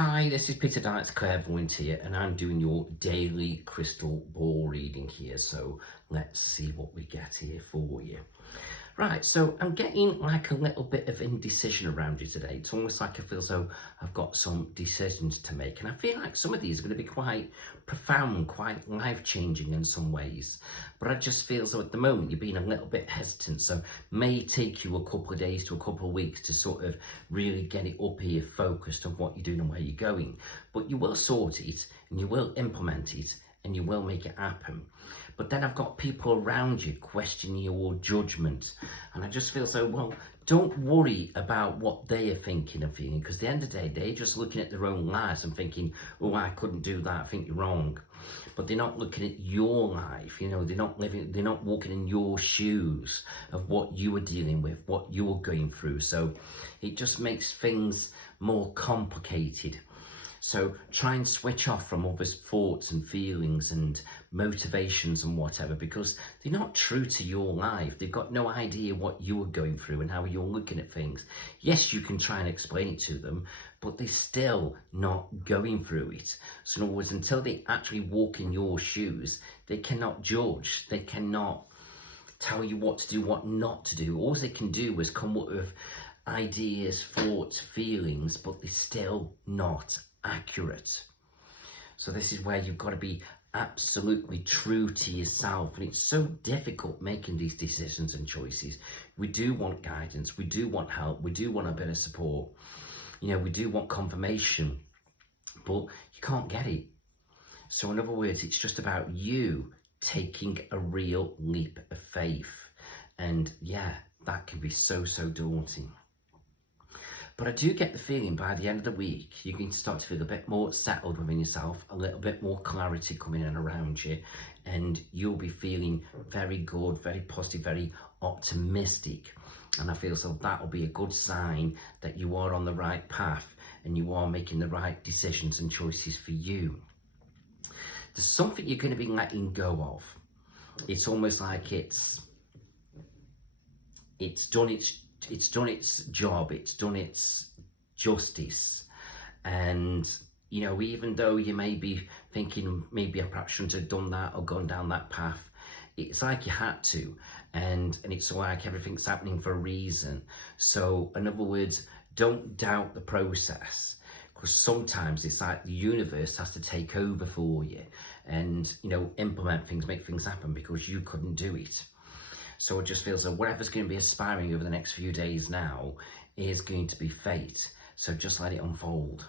Hi, this is Peter Dykes, Clairvoyant here, and I'm doing your daily crystal ball reading here. So let's see what we get here for you. Right, so I'm getting like a little bit of indecision around you today. It's almost like I feel as though I've got some decisions to make. And I feel like some of these are going to be quite profound, quite life-changing in some ways. But I just feel as though at the moment you're being a little bit hesitant. So it may take you a couple of days to a couple of weeks to sort of really get it up here, focused on what you're doing and where you're going. But you will sort it and you will implement it and you will make it happen. But then I've got people around you questioning your judgment. And I just feel so, well, don't worry about what they are thinking and feeling, because at the end of the day, they're just looking at their own lives and thinking, oh, I couldn't do that, I think you're wrong. But they're not looking at your life, you know, they're not walking in your shoes of what you are dealing with, what you're going through. So it just makes things more complicated. So try and switch off from others' thoughts and feelings and motivations and whatever, because they're not true to your life. They've got no idea what you are going through and how you're looking at things. Yes, you can try and explain it to them, but they're still not going through it. So in other words, until they actually walk in your shoes, they cannot judge. They cannot tell you what to do, what not to do. All they can do is come up with ideas, thoughts, feelings, but they're still not accurate. So this is where you've got to be absolutely true to yourself, and it's so difficult making these decisions and choices. We do want guidance, we do want help, we do want a bit of support, you know, we do want confirmation, but you can't get it. So in other words, it's just about you taking a real leap of faith, and yeah, that can be so daunting. But I do get the feeling by the end of the week, you're going to start to feel a bit more settled within yourself, a little bit more clarity coming in around you, and you'll be feeling very good, very positive, very optimistic. And I feel so that will be a good sign that you are on the right path and you are making the right decisions and choices for you. There's something you're going to be letting go of. It's almost like it's done its job, it's done its justice. And you know, even though you may be thinking maybe I perhaps shouldn't have done that or gone down that path, it's like you had to, and it's like everything's happening for a reason. So in other words, don't doubt the process, because sometimes it's like the universe has to take over for you and, you know, implement things, make things happen, because you couldn't do it. So it just feels that whatever's going to be aspiring over the next few days now is going to be fate. So just let it unfold.